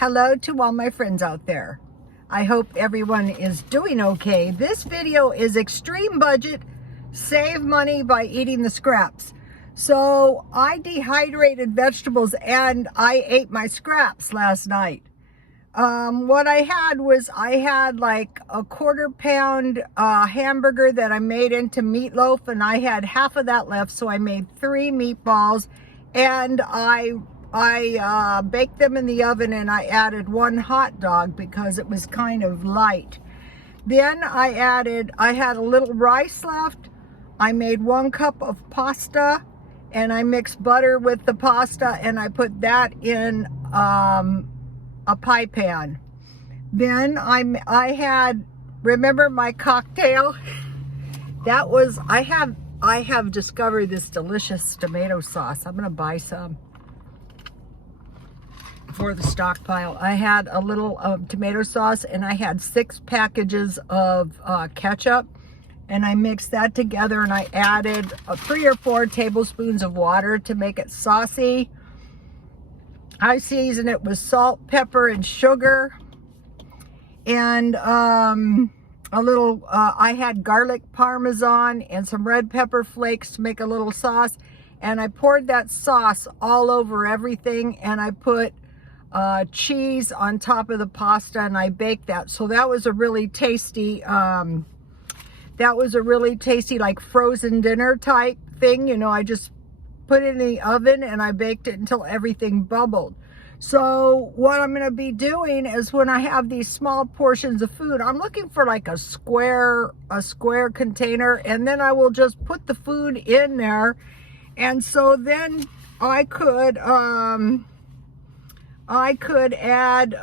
Hello to all my friends out there. I hope everyone is doing okay. This video is extreme budget, save money by eating the scraps. So I dehydrated vegetables and I ate my scraps last night. What I had like a quarter-pound hamburger that I made into meatloaf, and I had half of that left, so I made 3 meatballs, and I baked them in the oven, and I added 1 hot dog because it was kind of light. Then I had a little rice left. I made 1 cup of pasta, and I mixed butter with the pasta, and I put that in a pie pan. Then I had, remember my cocktail? That was, I have discovered this delicious tomato sauce. I'm gonna buy some for the stockpile. I had a little tomato sauce, and I had 6 packages of ketchup, and I mixed that together, and I added 3 or 4 tablespoons of water to make it saucy. I seasoned it with salt, pepper, and sugar, and a little, I had garlic parmesan and some red pepper flakes to make a little sauce, and I poured that sauce all over everything, and I put cheese on top of the pasta, and I baked that. So that was a really tasty, like frozen dinner type thing. You know, I just put it in the oven and I baked it until everything bubbled. So what I'm going to be doing is, when I have these small portions of food, I'm looking for like a square container, and then I will just put the food in there. And so then I could add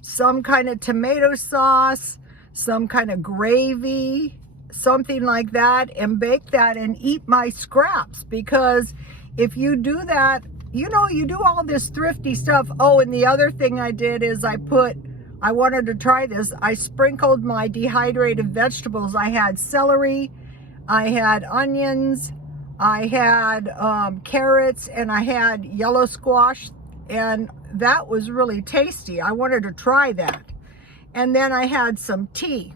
some kind of tomato sauce, some kind of gravy, something like that, and bake that and eat my scraps. Because if you do that, you know, you do all this thrifty stuff. Oh, and the other thing I did is I wanted to try this. I sprinkled my dehydrated vegetables. I had celery, I had onions, I had carrots, and I had yellow squash, and that was really tasty. I wanted to try that. And then I had some tea.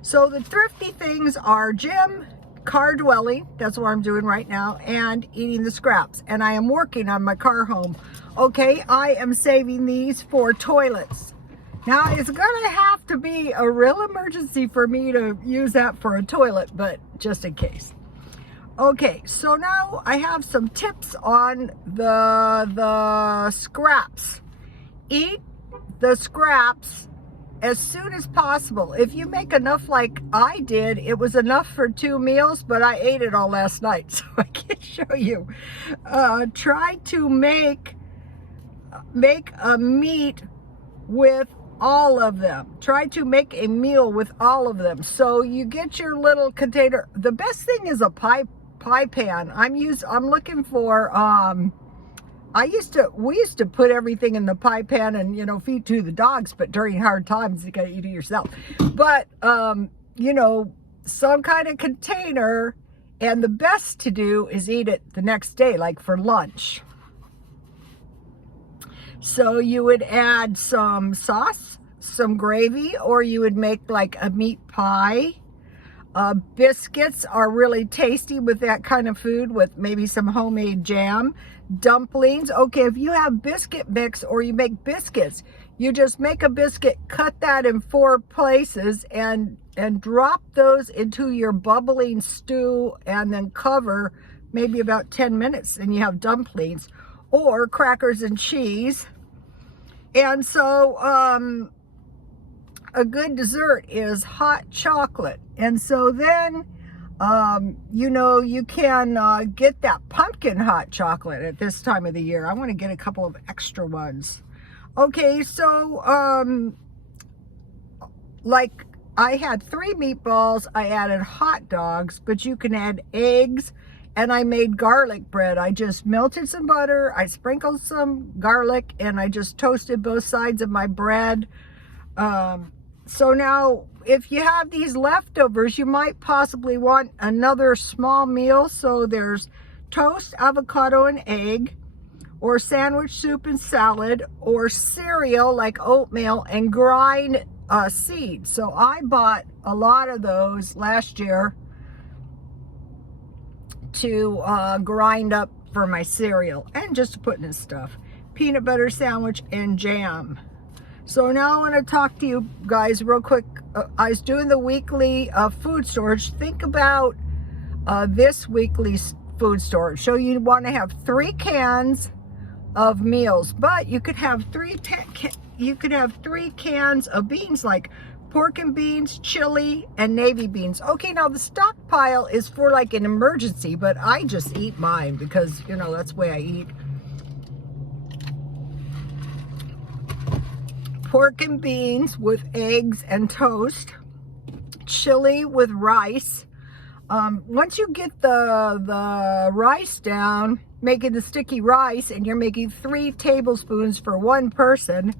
So the thrifty things are gym, car dwelling, that's what I'm doing right now, and eating the scraps. And I am working on my car home. Okay, I am saving these for toilets. Now, it's gonna have to be a real emergency for me to use that for a toilet, but just in case. Okay, so now I have some tips on the scraps. Eat the scraps as soon as possible. If you make enough like I did, it was enough for 2 meals, but I ate it all last night, so I can't show you. Try to make a meat with all of them. Try to make a meal with all of them. So you get your little container. The best thing is a pie pan. I'm looking for, we used to put everything in the pie pan and, you know, feed to the dogs, but during hard times, you gotta eat it yourself. But, you know, some kind of container, and the best to do is eat it the next day, like for lunch. So you would add some sauce, some gravy, or you would make like a meat pie. Biscuits are really tasty with that kind of food, with maybe some homemade jam. Dumplings. Okay, if you have biscuit mix or you make biscuits, you just make a biscuit, cut that in 4 places, and drop those into your bubbling stew, and then cover maybe about 10 minutes, and you have dumplings. Or crackers and cheese. And so a good dessert is hot chocolate. And so then, you know, you can get that pumpkin hot chocolate at this time of the year. I want to get a couple of extra ones. Okay, so, like I had 3 meatballs, I added hot dogs, but you can add eggs, and I made garlic bread. I just melted some butter, I sprinkled some garlic, and I just toasted both sides of my bread. So now, if you have these leftovers, you might possibly want another small meal. So there's toast, avocado, and egg, or sandwich soup and salad, or cereal like oatmeal, and grind seeds. So I bought a lot of those last year to grind up for my cereal and just to put in stuff. Peanut butter sandwich and jam. So now I want to talk to you guys real quick. I was doing the weekly food storage. Think about this weekly food storage. So you want to have 3 cans of meals, but you could have 3 cans of beans, like pork and beans, chili, and navy beans. Okay, now the stockpile is for like an emergency, but I just eat mine because, you know, that's the way I eat. Pork and beans with eggs and toast, chili with rice. Once you get the rice down, making the sticky rice, and you're making 3 tablespoons for 1 person.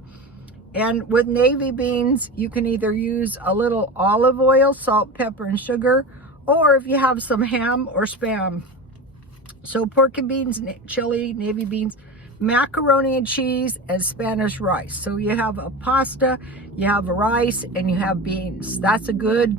And with navy beans, you can either use a little olive oil, salt, pepper, and sugar, or if you have some ham or Spam. So pork and beans, chili, navy beans, macaroni and cheese, and Spanish rice. So you have a pasta, you have a rice, and you have beans. That's a good,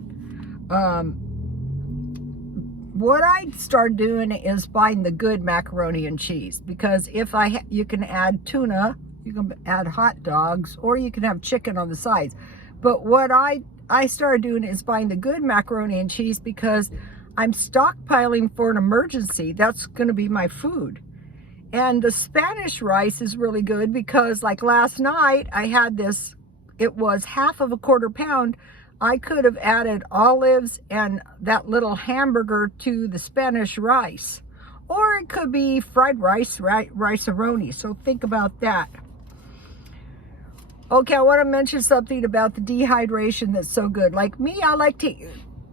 what I started doing is buying the good macaroni and cheese, because if you can add tuna, you can add hot dogs, or you can have chicken on the sides. But what I started doing is buying the good macaroni and cheese, because I'm stockpiling for an emergency. That's going to be my food. And the Spanish rice is really good because, like last night, I had this, it was half of a quarter pound. I could have added olives and that little hamburger to the Spanish rice. Or it could be fried rice, rice-a-roni. So think about that. Okay, I want to mention something about the dehydration that's so good. Like me, I like to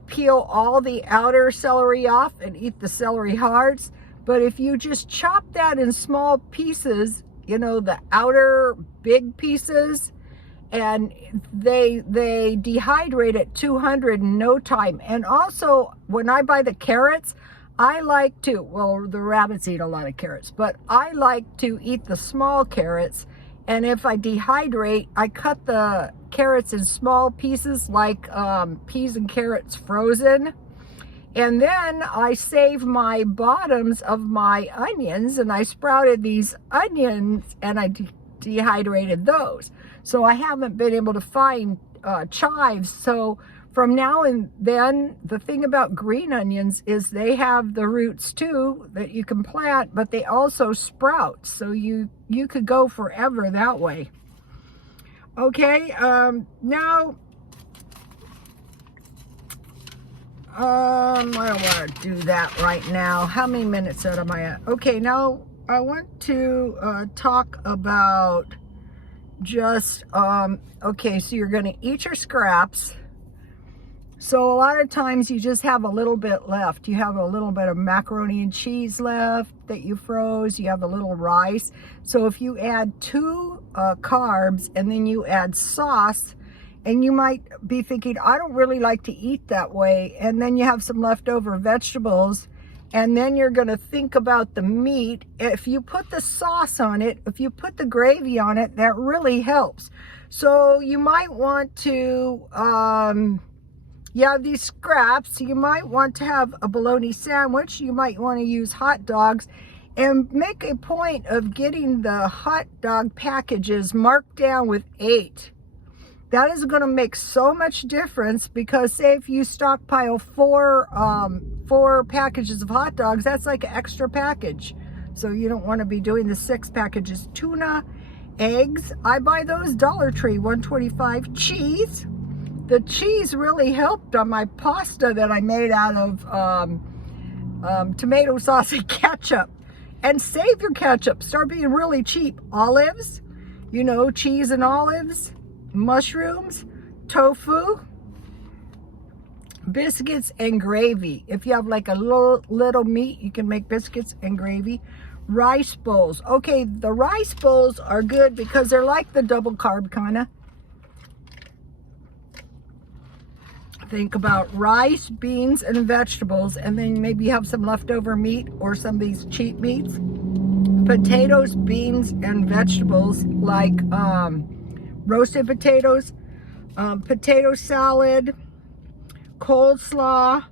peel all the outer celery off and eat the celery hearts. But if you just chop that in small pieces, you know, the outer big pieces, and they dehydrate at 200 in no time. And also, when I buy the carrots, I like to, well, the rabbits eat a lot of carrots, but I like to eat the small carrots. And if I dehydrate, I cut the carrots in small pieces, like peas and carrots frozen. And then I save my bottoms of my onions, and I sprouted these onions and I dehydrated those. So I haven't been able to find chives. So from now and then, the thing about green onions is they have the roots too that you can plant, but they also sprout. So you could go forever that way. Okay, now, I don't want to do that right now. How many minutes out am I at? Okay, now I want to talk about just, okay, so you're going to eat your scraps. So a lot of times you just have a little bit left. You have a little bit of macaroni and cheese left that you froze. You have a little rice. So if you add 2 carbs and then you add sauce, and you might be thinking, I don't really like to eat that way. And then you have some leftover vegetables, and then you're going to think about the meat. If you put the sauce on it, if you put the gravy on it, that really helps. So you might want to, you have these scraps. You might want to have a bologna sandwich. You might want to use hot dogs, and make a point of getting the hot dog packages marked down with 8. That is going to make so much difference, because say if you stockpile 4 packages of hot dogs, that's like an extra package. So you don't want to be doing the 6 packages. Tuna, eggs, I buy those Dollar Tree, $1.25. Cheese, the cheese really helped on my pasta that I made out of tomato sauce and ketchup. And save your ketchup, start being really cheap. Olives, you know, cheese and olives. Mushrooms, tofu, biscuits, and gravy. If you have like a little meat, you can make biscuits and gravy. Rice bowls. Okay, the rice bowls are good because they're like the double carb kind of. Think about rice, beans, and vegetables, and then maybe you have some leftover meat or some of these cheap meats. potatoes, beans, and vegetables like roasted potatoes, potato salad, coleslaw.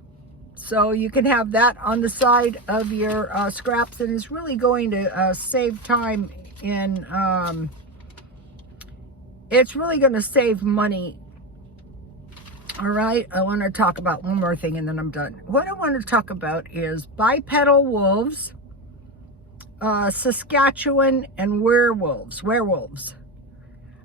So you can have that on the side of your scraps, and it's really going to save time in, it's really going to save money. All right, I want to talk about one more thing and then I'm done. What I want to talk about is bipedal wolves, Saskatchewan, and werewolves.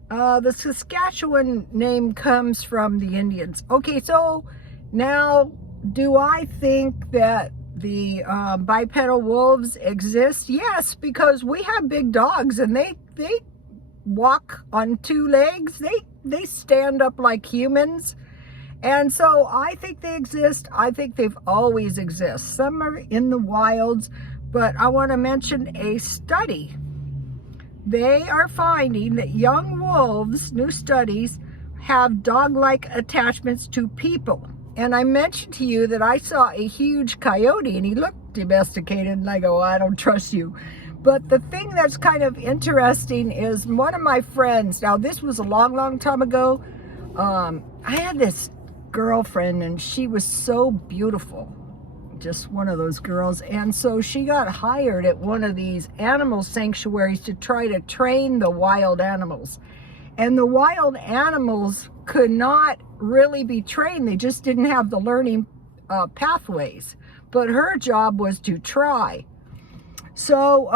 The Saskatchewan name comes from the Indians. Okay, so now, do I think that the bipedal wolves exist? Yes, because we have big dogs and they walk on two legs. They stand up like humans. And so I think they exist. I think they've always existed. Some are in the wilds, but I want to mention a study. They are finding that young wolves, new studies, have dog-like attachments to people. And I mentioned to you that I saw a huge coyote and he looked domesticated, and I go, I don't trust you. But the thing that's kind of interesting is one of my friends, now this was a long time ago, I had this girlfriend and she was so beautiful, just one of those girls, and so she got hired at one of these animal sanctuaries to try to train the wild animals. And the wild animals could not really be trained. They just didn't have the learning pathways. But her job was to try. So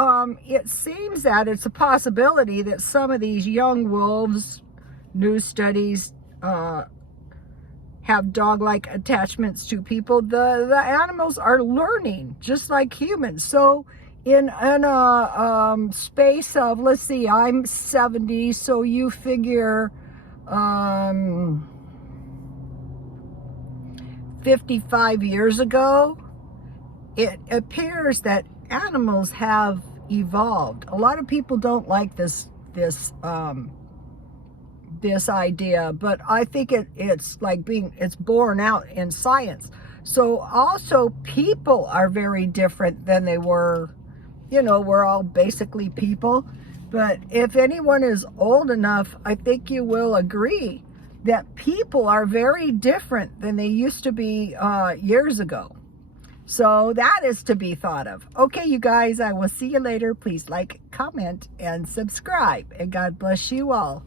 it seems that it's a possibility that some of these young wolves, new studies, have dog-like attachments to people. The animals are learning just like humans. So in a space of, let's see, I'm 70, so you figure 55 years ago, it appears that animals have evolved. A lot of people don't like this idea, but I think it's like it's borne out in science. So also people are very different than they were. You know, we're all basically people. But if anyone is old enough, I think you will agree that people are very different than they used to be years ago. So that is to be thought of. Okay, you guys, I will see you later. Please like, comment, and subscribe. And God bless you all.